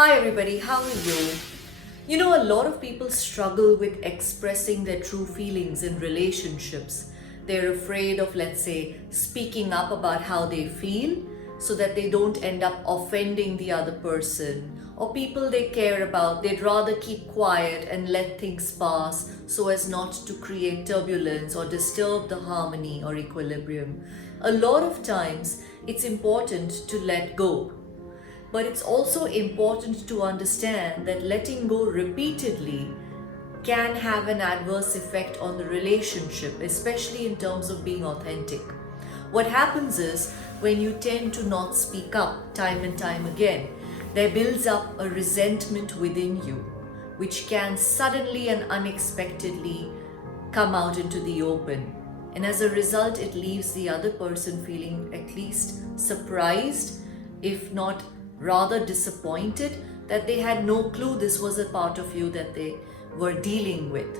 Hi everybody, how are you? You know, a lot of people struggle with expressing their true feelings in relationships. They're afraid of, let's say, speaking up about how they feel so that they don't end up offending the other person or people they care about. They'd rather keep quiet and let things pass so as not to create turbulence or disturb the harmony or equilibrium. A lot of times, it's important to let go, but it's also important to understand that letting go repeatedly can have an adverse effect on the relationship, especially in terms of being authentic. What happens is when you tend to not speak up time and time again, there builds up a resentment within you, which can suddenly and unexpectedly come out into the open. And as a result, it leaves the other person feeling at least surprised, if not rather disappointed, that they had no clue this was a part of you that they were dealing with.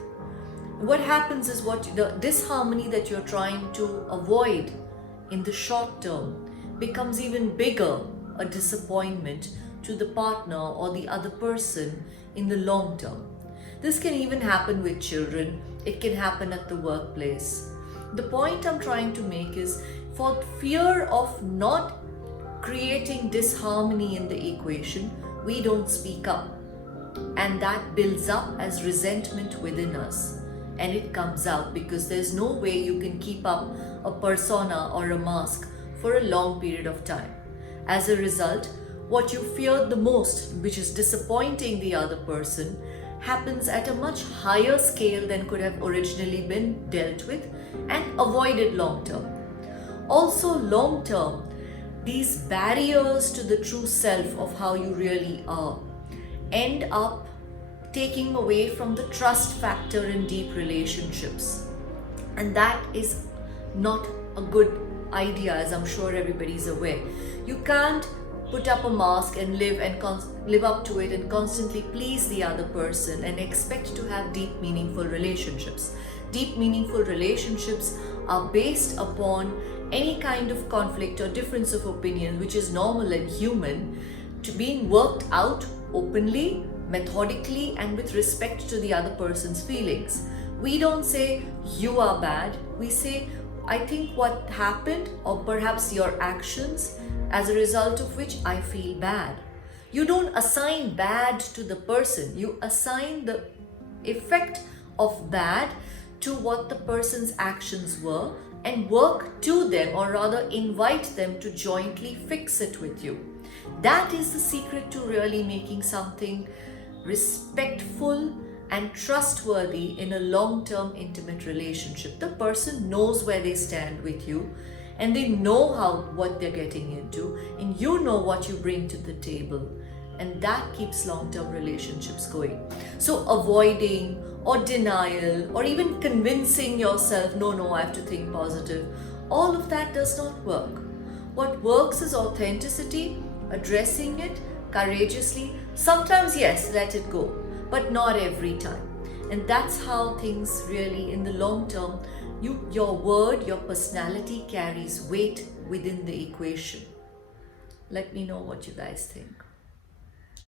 What happens is the disharmony that you're trying to avoid in the short term becomes even bigger a disappointment to the partner or the other person in the long term. This can even happen with children, it can happen at the workplace. The point I'm trying to make is, for fear of not creating disharmony in the equation, we don't speak up. And that builds up as resentment within us. And it comes out because there's no way you can keep up a persona or a mask for a long period of time. As a result, what you feared the most, which is disappointing the other person, happens at a much higher scale than could have originally been dealt with and avoided long term. Also, long term, these barriers to the true self of how you really are end up taking away from the trust factor in deep relationships. And that is not a good idea, as I'm sure everybody's aware. You can't put up a mask and live up to it and constantly please the other person and expect to have deep, meaningful relationships. Deep, meaningful relationships are based upon any kind of conflict or difference of opinion, which is normal and human, to being worked out openly, methodically, and with respect to the other person's feelings. We don't say, you are bad. We say, I think what happened, or perhaps your actions, as a result of which I feel bad. You don't assign bad to the person. You assign the effect of bad to what the person's actions were and work to them, or rather invite them to jointly fix it with you. That is the secret to really making something respectful and trustworthy in a long-term intimate relationship. The person knows where they stand with you and they know what they're getting into, and you know what you bring to the table. And that keeps long-term relationships going. So avoiding or denial or even convincing yourself, no, I have to think positive, all of that does not work. What works is authenticity, addressing it courageously. Sometimes, yes, let it go, but not every time. And that's how things really, in the long term, your word, your personality carries weight within the equation. Let me know what you guys think.